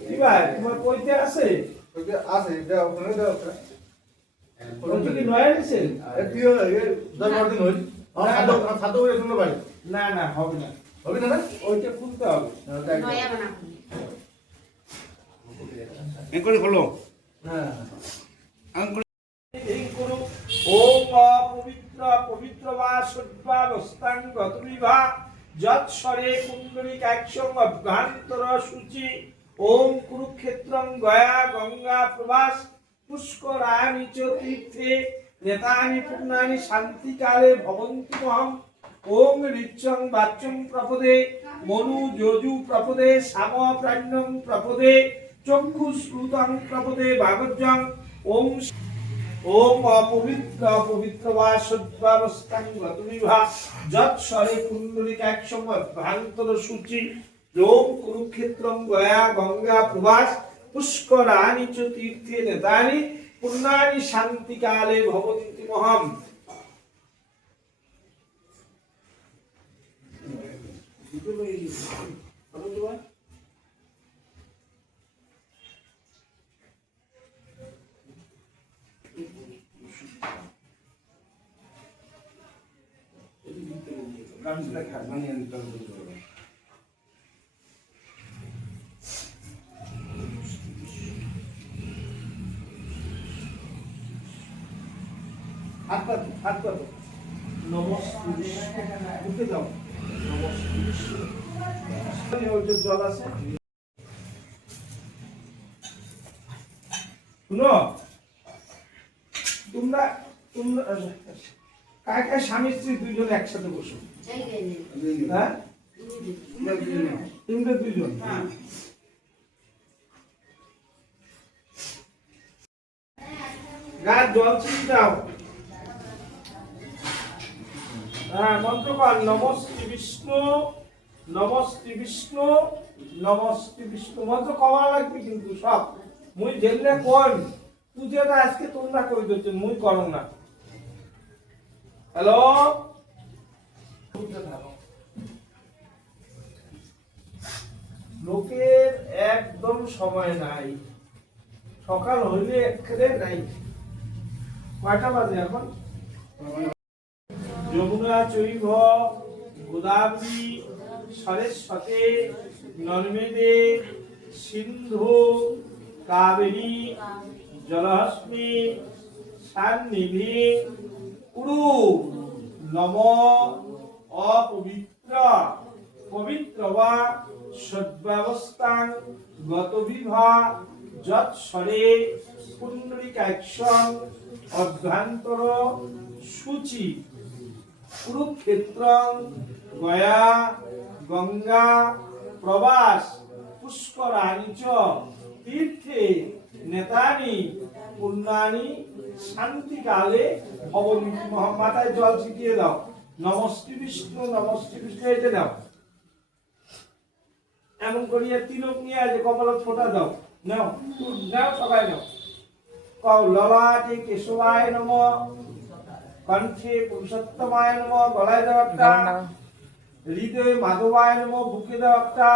কি ভাই তোমার কইতে আছে ওকে আছে এটা ওখানে দাও ওটা কি নয় আছে কি হলো এই 10 দিন হই ছাদও হয়ে শুনলো ভাই না না হবে না হবে না ওইটা খুলতে হবে নয়া বানা এই করে খোলো হ্যাঁ এই করো ওম অপবিত্র পবিত্র বা সদ্ভাবস্থান গতবিভা যৎস্বরে কুণ্ডলিক একশং অভ্যান্তর সূচি ওম কুরুক্ষেত্রং গয়া গঙ্গা প্রবাস পুষ্করাণি চ তীর্থে নেতানি পূর্ণানি শান্তিকালে ভবন্তি মহম ওম ঋচ্ছং বাচ্চং প্রপদে মনু যজু প্রপদে সাম প্রাণ্যং প্রপদে চক্ষু শ্রুতং প্রপদে ভাগজ্জং ওম ওম অপবিত্র পবিত্র বা সদ্ভাবস্থান গতবিভা যৎস্বরে কুণ্ডলিক একশং অভ্যান্তর সূচি ওম কুরুক্ষেত্রং গয়া গঙ্গা প্রবাস পুষ্করাণি চ তীর্থে নেতানি পূর্ণানি শান্তিকালে ভবন্তি মহম গামছাটা খা মানিয়ে নিতে হবে হাত পাতো নমস্তে উঠে যাও নমস্তে ওই জল আছে শুনো তোমরা তোমরা কায় কায় স্বামী স্ত্রী দুইজন একসাথে বসো হ্যাঁ তোমরা দুইজন গাছ জল ছিটি দাও হ্যাঁ মন্ত্র কর নমস্তে বিষ্ণু নমস্তে বিষ্ণু নমস্তে বিষ্ণু মন্ত্র কমা লাগবে কিন্তু সব মুই জেনে কোন পূজাটা আজকে তোমরা করে দিচ্ছেন মুই করো না হ্যালো লোকের একদম সময় নাই সকাল হইলে একেবারে নাই কয়টা বাজে এখন যমুনা চৈব গোদাবরী সরস্বতী নর্মদে সিন্ধু কাবেরী জলহস্মি সান্নিধি কুরু নম অপবিত্র পবিত্র বা সদ্ব্যবস্থান গতবিভা যৎস্বরে পুণ্ডরিকাক্ষং অভ্যন্তর সূচি কুরুক্ষেত্রং গয়া গঙ্গা প্রবাস পুষ্করাণি চ তীর্থে নেতানি পূর্ণানি শান্তিকালে ভবন্তি মহম মাথায় জল ছিটিয়ে দাও নমস্তে বিষ্ণু এটা দাও এমন করিয়া তিলক নিয়ে আজ কপালে ফোঁটা দাও নাও নাও সবাই নাও কও ললাটে কেশবায় নমঃ কণ্ঠে পুরুষোত্তমায় নমঃ গলায় দাও একটা হৃদয়ে মাধবায় নমঃ বুকে দাও একটা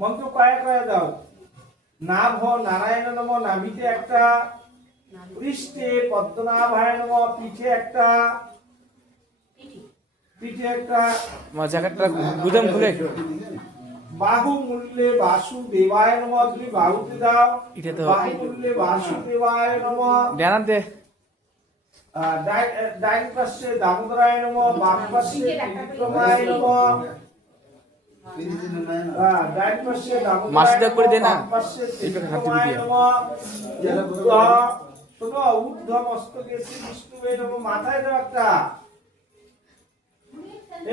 মন্ত্র কয়ে কয়ে দাও নাভ নারায়ণ নমঃ নাভিতে একটা পৃষ্ঠে পদ্মনাভায় নমঃ পিঠে একটা জ্যাকেটটা গুদাম খুলে বাহু মূল্যে বাসুদেবায় নমঃ তুমি বাহুতে দাও এটা তো বাহু মূল্যে বাসুদেবায় নমঃ ডানান দে ডাইন পাশে দামোদরায় নমঃ বাম পাশে বিক্রমায় নমঃ ডাইন পাশে মাসিদা করে দে না বাম পাশে বিক্রমায় নমঃ শোনো ঊর্ধ্ব মস্তকে শ্রী বিষ্ণুবে নমঃ মাথায় দাও একটা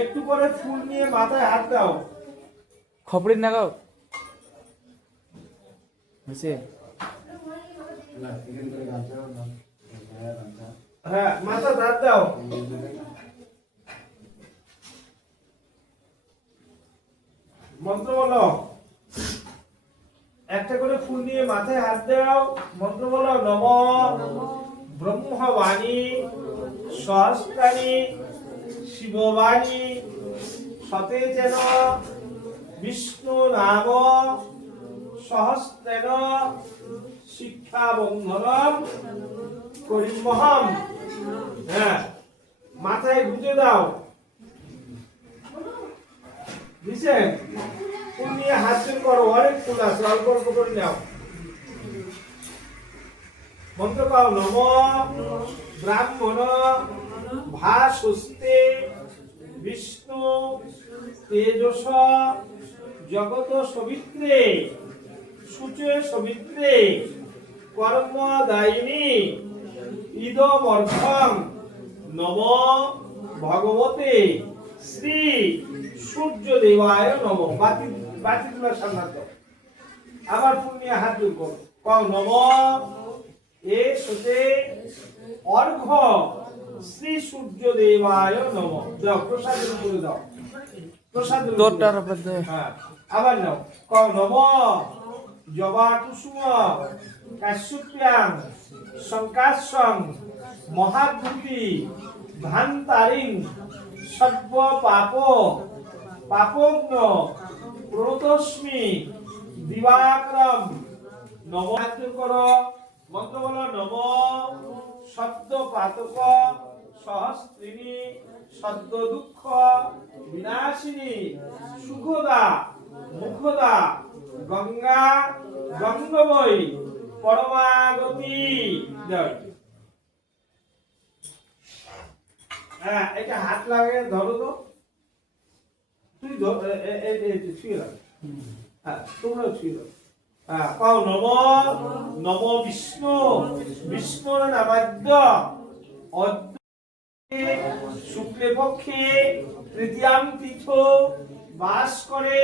একটু করে ফুল নিয়ে মাথায় হাত দাও খপড়ি নাগাও হয়েছে হ্যাঁ মাথা হাত দাও মন্ত্র বলো একটা করে ফুল নিয়ে মাথায় হাত দাও মন্ত্র বলো নম ব্রহ্মবাণী সহস্রাণী শিববাণী সতেজেন বিষ্ণু নাম সহস্রেণ শিক্ষা বন্ধনম করিমহম। হ্যাঁ, মাথায় গুঁজে দাও, বুঝছেন? ফুল নিয়ে হাত জোর করো, অনেক ফুল আছে, অল্প অল্প করে নাও। মন্ত্র পাও, নম ব্রাহ্মণ ভাসুস্তে বিষ্ণু তেজস জগত সবিত্রে সূচে সবিত্রে কর্মদায়িনী ইদমর্থং নম ভগবতে শ্রী সূর্য দেবায় নম। বাতি বাতি তোলা সামনে আবার ফুল নিয়ে হাত জোর করো, কও নম এ সুতে অর্ঘ্য শ্রী সূর্য দেবায় নম। দাও, প্রসাদ করে দাও, প্রসাদ তোরটার উপর দে। হ্যাঁ, আবার নাও, কও নম জবা কুসুম কাশ্যপ্যাং শঙ্কাশ্বং মহাদ্যুতি ধান্তারিং সর্ব পাপ পাপগ্ন প্রতস্মি দিবাকরম। নম হাত করো, মন্ত্র বলো, নম শব্দ পাতক সহস্রিণী সদ্য দুঃখ বিনাশিনী সুখদা মুখদা গঙ্গা গঙ্গময়ী পরমাগতি। হ্যাঁ, এটা হাত লাগিয়ে ধরো তো, তুই ছুঁয়ে রাখ। হ্যাঁ, তোমরাও ছুঁয়ে দাও। হ্যাঁ, পাও নম নম বিষ্ণু বিষ্ণুর নামাদ্য শুক্লে পক্ষে তৃতীয়াম তীর্থ বাস করে।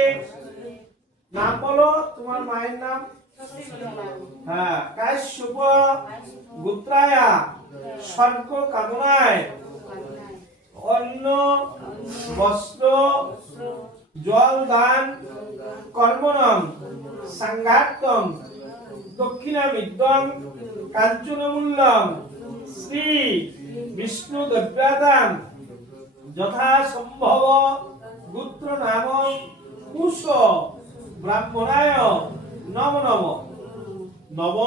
নাম বলো, তোমার মায়ের নাম? হ্যাঁ, কাশ্যপ গোত্রায়া স্বর্গ কামনায় অন্ন বস্ত্র জল দান কর্মণম সংঘাতম দক্ষিণামিদ্যং কাঞ্চনমূল্যং শ্রী বিষ্ণু দ্রব্যাদান যথা সম্ভব গোত্র নাম কুশ ব্রাহ্মণায় নম নম। নব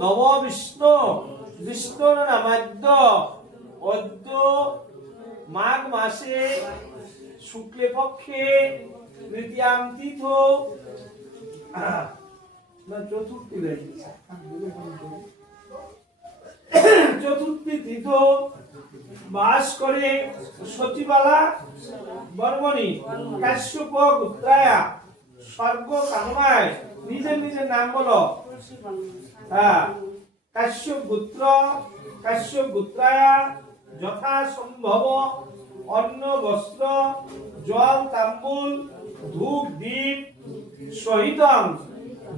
নব বিষ্ণু বিষ্ণুর নামাদ্য অদ্য মাঘ মাসে শুক্লে পক্ষে তৃতীয়াম তিথ না চতুর্থী চতুর্থী তিথ বাস করে সচিবালা বর্মণি কাশ্যপ গোত্রায়া স্বর্গ কামনায়। নিজের নিজের নাম বলো। হ্যাঁ, কাশ্যপ গোত্র কাশ্যপ গোত্রায়া যথা সম্ভব অন্ন বস্ত্র জল তাম্বুল ধূপ দীপ সহিতং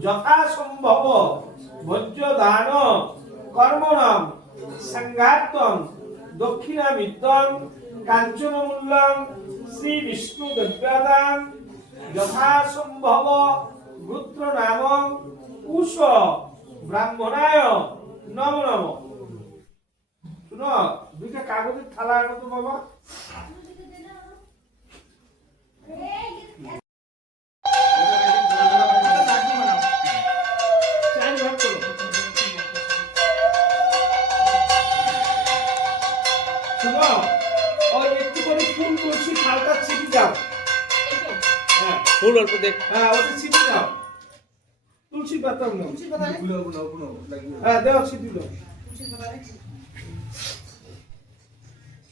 যথা সম্ভব ভোজ্য দান কর্মণম সংঘাতং দক্ষিণামিদ্যং কাঞ্চনমূল্যং শ্রী বিষ্ণু দ্রব্যাদান যথা সম্ভব গোত্র নাম কুশ ব্রাহ্মণায় নম নম। শুনো, দুইটা কাগজের থালা আনো তো বাবা। শুনো, ওই একটু করে ফুল তুলসী থালটা ছিটি দাও। হ্যাঁ, ফুল অল্প দেখ। হ্যাঁ, ওটা ছিটি দাও। তুলসী পাতা নাও। তুলসী পাতা লাগিয়ে হ্যাঁ, দাও, ছিটি দাও।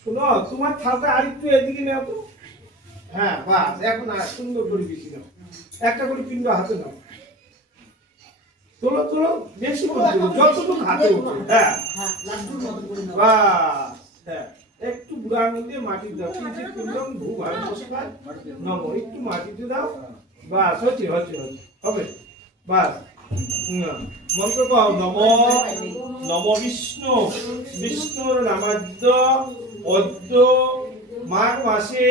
শুনো, তোমার থালটা আরেকটু এদিকে নাও তো। হ্যাঁ, বাস, এখন আর সুন্দর করে বেশি নাও। একটা করে পিণ্ড হাতে নাও। তোলো তোলো, বেশি করে তোলো, যতটুকু হাতে ওঠে। হ্যাঁ, বাস, হ্যাঁ, একটু বুড়া আঙুল দিয়ে মাটি দাও। কিঞ্চিৎ পিণ্ডম ভূ ভারতবর্ষায় নম। একটু মাটিতে দাও। বাস, হচ্ছে হচ্ছে হচ্ছে, হবে। বাস, মন্ত্র পাও, নম নম বিষ্ণু বিষ্ণুর নামাদ্য অদ্য মাঘ মাসে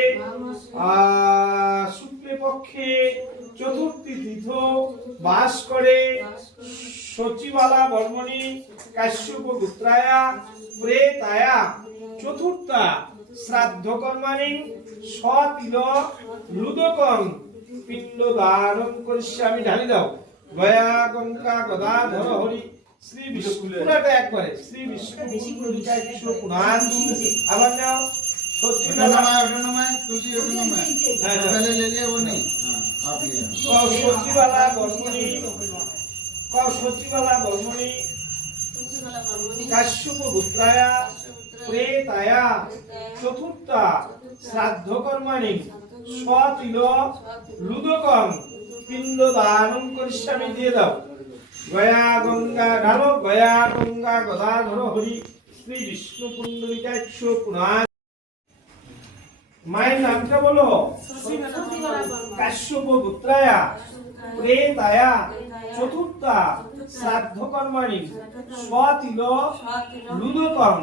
শুক্লে পক্ষে চতুর্থী তীর্থ বাস করে সচিবালা বর্মণি কাশ্যপ গোত্রায়া প্রেতায়া চতুর্থা শ্রাদ্ধ কর্মাণি সতিল লুদকং পিণ্ড দানং করিষ্যামি। ঢালি দাও। গয়া গঙ্গা গদাধর হরি শ্রী বিষ্ণু। পুরাটা একবারে শ্রী বিষ্ণু পুণ্ডরিকায় কৃষ্ণ পুনান্দু। আবার নাও। সচিবালা पहले ले लिया वो नहीं हाँ आप ये সচিবালা বর্মণি সচিবালা বর্মণি কাশ্যপ পুত্রায়া প্রেতায়া চতুর্থা শ্রাদ্ধ কর্মাণি স্বতিল লুদকং পিণ্ড দানং করিষ্যামি। দিয়ে দাও। গয়া গঙ্গা ঢালো। গয়া গঙ্গা গদাধর হরি শ্রী বিষ্ণু পুণ্ডরিকায় পুনান। মায়ের নামটা বলো। কাশ্যপ পুত্রায়া প্রেতায়া চতুর্থা শ্রাদ্ধ কর্মাণি স্বতিল লুদকং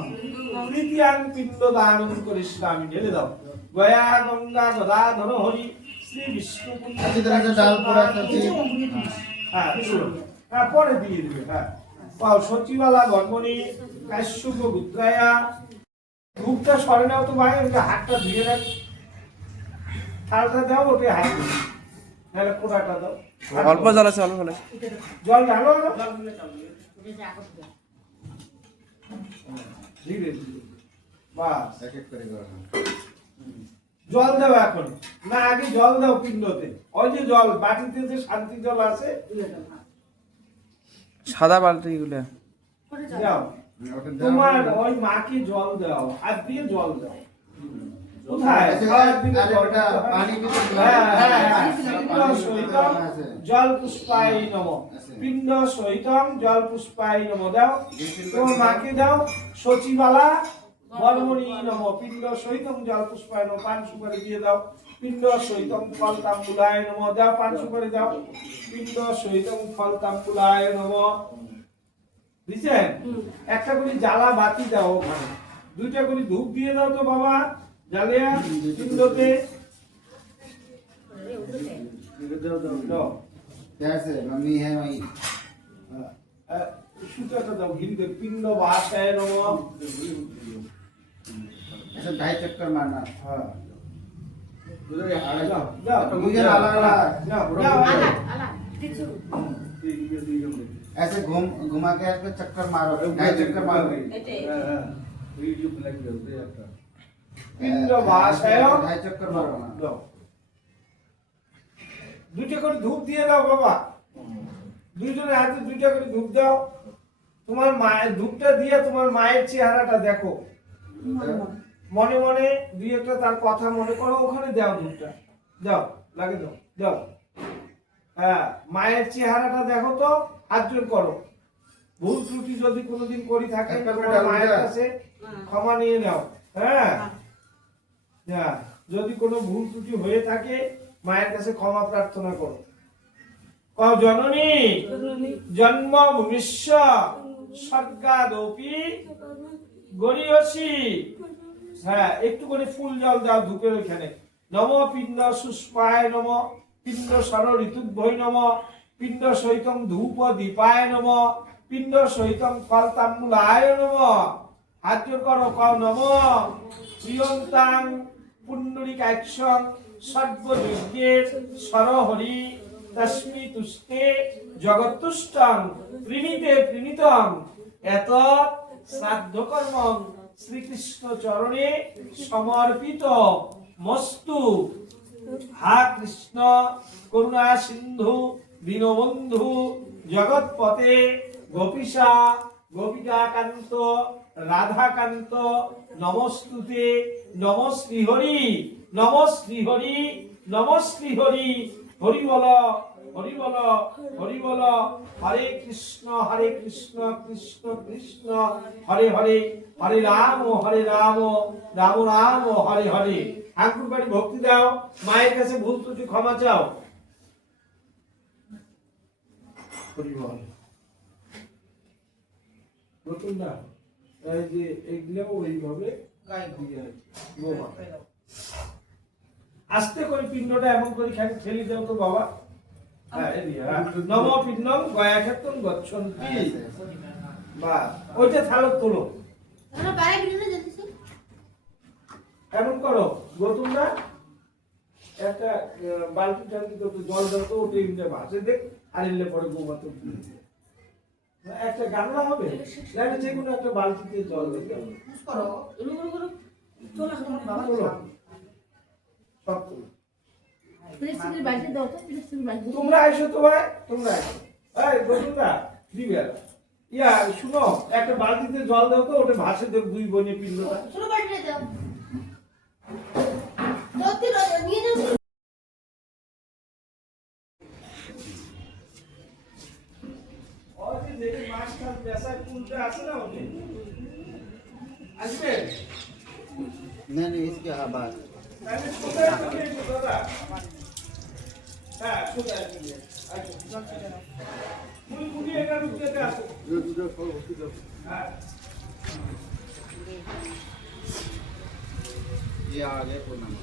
তৃতীয়াং পিণ্ড দানং করিষ্যামি। ঢেলে দাও। গয়া গঙ্গা গদাধর হরি শ্রী বিষ্ণু अच्छी तरह से डाल पूरा सब्जी হ্যাঁ শুনো। হ্যাঁ পরে দিয়ে দিবে। হ্যাঁ পাও। সচিবালা বর্মণি কাশ্যপ পুত্রায়া। ধূপটা সরে নাও তো ভাই। ওটা হাতটা ধুয়ে রাখ। থালটা দাও। ওটা হাত দিও। নাহলে পোড়াটা দাও। অল্প জল আছে, অল্প জল আছে। জল ঢালো না। ধীরে ধীরে। বাস। एक एक करेगा জল দাও এখন। না আগে জল দাও পিণ্ডতে। ওই যে জল বাটিতে যে শান্তি জল আছে সাদা বালতি গুলো দাও। তোমার ওই মাকে জল দাও। হাত দিয়ে জল দাও। কোথায়? হাত দিয়ে জল দাও। पानी भी হ্যাঁ হ্যাঁ হ্যাঁ। পিণ্ড সহিতম জল পুষ্পায় নমঃ। পিণ্ড সহিতম জল পুষ্পায় নমঃ দাও। তোমার মাকে দাও। সচিবালা বর্মণি নমঃ। পিণ্ড সহিতম জল পুষ্পায় নমঃ। পান সুপারি দিয়ে দাও। পিণ্ড সহিতম ফল তাম্বুলায় নমঃ দাও। পান সুপারি দাও। পিণ্ড সহিতম ফল তাম্বুলায় নমঃ। বুঝছেন? একটা করে জ্বালা বাতি দাও ওখানে। দুইটা করে ধূপ দিয়ে দাও তো বাবা। জ্বালিয়া পিণ্ডতে দাও। कैसे मम्मी है वही সুতাটা দাও। ঘিরে দাও। পিণ্ড বাসায় নমঃ। ऐसे 2.5 चक्कर मारना হ্যাঁ दाओ দাও। मुझे अलग अलग দাও দাও। ऐसे घुमा के ऐसे चक्कर मारो 2.5 चक्कर मारो পিণ্ড বাসায় 2.5 चक्कर मारो দাও। দুইটা করে ধূপ দিয়ে দাও বাবা। দুইজনের হাতে দুইটা করে ধূপ দাও। তোমার মায়ের ধূপটা দিয়ে তোমার মায়ের চেহারাটা দেখো। মনে মনে দুই একটা তার কথা মনে করো। ওখানে দাও ধূপটা। দাও। লাগে দাও। দাও। হ্যাঁ মায়ের চেহারাটা দেখো তো। হাত জোর করো। ভুল ত্রুটি যদি কোনোদিন করি থাকে তোমার মায়ের কাছে ক্ষমা নিয়ে নাও। হ্যাঁ হ্যাঁ যদি কোনো ভুল ত্রুটি হয়ে থাকে মায়ের কাছে ক্ষমা প্রার্থনা করো। কও জননী জন্ম ভূমিষ্য স্বর্গাদপি গরিয়সি। হ্যাঁ একটু করে ফুল জল দাও ধূপের ওইখানে। নম পিণ্ড সুষ্পায় নম। পিণ্ড সর ঋতুভ্যই নম। পিণ্ড সহিতম ধূপ দীপায় নম। পিণ্ড সহিতম ফল তাম্বুলায় নম। হাত জোর করো। কও নম প্রিয়ন্তাং পুণ্ডরিকাক্ষং সর্বযজ্ঞের সরহরি তস্মি তুষ্টে জগৎতুষ্টং প্রীণিতে প্রীণিতং এত শ্রাদ্ধ কর্মং শ্রীকৃষ্ণ চরণে সমর্পিত মস্তু। হা কৃষ্ণ করুণা সিন্ধু দীনবন্ধু জগৎপতে গোপীশা গোপিকাকান্ত রাধাকান্ত নমস্তুতে। নম শ্রীহরি নম শ্রীহরি নম শ্রীহরি। হরি বল হরি বল হরি বল। হরে কৃষ্ণ কৃষ্ণ কৃষ্ণ হরে হরে। হরে রাম রাম রাম হরে হরে। ঠাকুর বাড়ি ভক্তি দাও। মায়ের কাছে ভুল ত্রুটি ক্ষমা চাও। হরি বল। নতুন না এই যে এগুলো ওইভাবে গায়ে দিয়ে আস্তে করে পিণ্ডটা এমন করে ঠেলি দাও তো বাবা। হ্যাঁ এদিকে নম পিণ্ডং গয়া ক্ষেত্রং গচ্ছন্তি। বা ওইটা থালক তোলো। এমন করো গতুন না একটা বালতি টালতি তো জল দাও তো ওটা এমনি ভাসে দেখ আর এলে পরে গোবর তো একটা গামলা হবে না যে কোনো একটা বালতিতে জল দিতে হবে তোলো। সব তোলো। তোমরা এসো তো ভাই তোমরা এসো এই বসুনরা দিবে ইয়া শুনো একটা বালতিতে জল দাও তো ওটা ভাসে দেখ দুই বোনে পিণ্ডটা और যে দেখি মাছ খাল পেশা কুলতে আছে না ওকে আসবে नहीं नहीं इसके आवाज তাহলে কোথায় তুমি একটু দাদা হ্যাঁ কোথায় তুমি আচ্ছা মুই মুই একা ঢুকতে আসো হ্যাঁ ये आ गए पूर्णिमा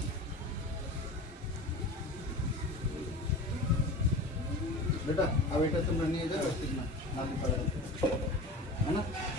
बेटा अब बेटा तुम नहीं जाओ है ना